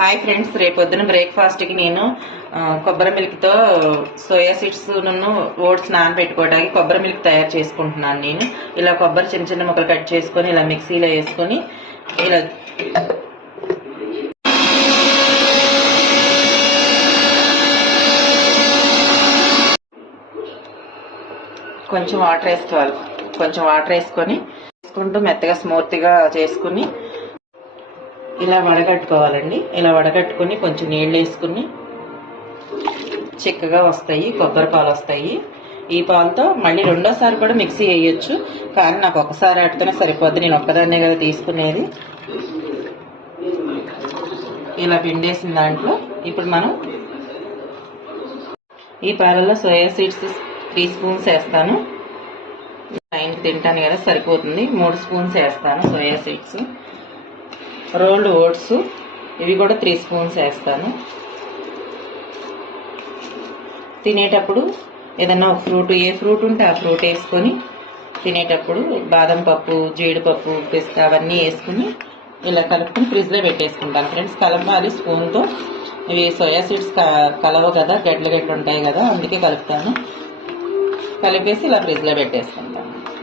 Hi friends, రేపొద్దున బ్రేక్ఫాస్ట్కి నేను కొబ్బరి మిల్క్తో సోయా సీడ్స్ ఓట్స్ నానబెట్టుకోవడానికి కొబ్బరి మిల్క్ తయారు చేసుకుంటున్నాను. నేను ఇలా కొబ్బరి చిన్న చిన్న ముక్కలు కట్ చేసుకొని ఇలా మిక్సీలో వేసుకొని ఇలా కొంచెం వాటర్ వేసుకోవాలి. కొంచెం వాటర్ వేసుకుంటూ మెత్తగా స్మూత్గా చేసుకుని ఇలా వడగట్టుకోవాలండి. ఇలా వడగట్టుకుని కొంచెం నీళ్ళు వేసుకుని చిక్కగా వస్తాయి, కొబ్బరి పాలు వస్తాయి. ఈ పాలతో మళ్ళీ రెండోసారి కూడా మిక్సీ వేయొచ్చు, కానీ నాకు ఒకసారి ఆడితేనే సరిపోద్ది. నేను ఒక్కదాన్నే కదా తీసుకునేది. ఇలా పిండేసిన దాంట్లో ఇప్పుడు మనం ఈ పాలలో సోయా సీడ్స్ 3 స్పూన్స్ వేస్తాను. 9 తింటాను కదా, సరిపోతుంది. 3 స్పూన్స్ వేస్తాను సోయా సీడ్స్. రోల్డ్ ఓట్స్ ఇవి కూడా 3 స్పూన్స్ వేస్తాను. తినేటప్పుడు ఏదన్నా ఒక ఫ్రూట్, ఏ ఫ్రూట్ ఉంటే ఆ ఫ్రూట్ వేసుకొని తినేటప్పుడు బాదం పప్పు, జీడిపప్పు, పిస్తా అవన్నీ వేసుకుని ఇలా కలుపుకొని ఫ్రిడ్జ్లో పెట్టేసుకుంటాను. ఫ్రెండ్స్, కలపాలి స్పూన్తో. ఇవి సోయా సీడ్స్ కలవ కదా, గడ్డలు ఉంటాయి కదా, అందుకే కలుపుతాను. కలిపేసి ఇలా ఫ్రిడ్జ్లో పెట్టేసుకుంటాను.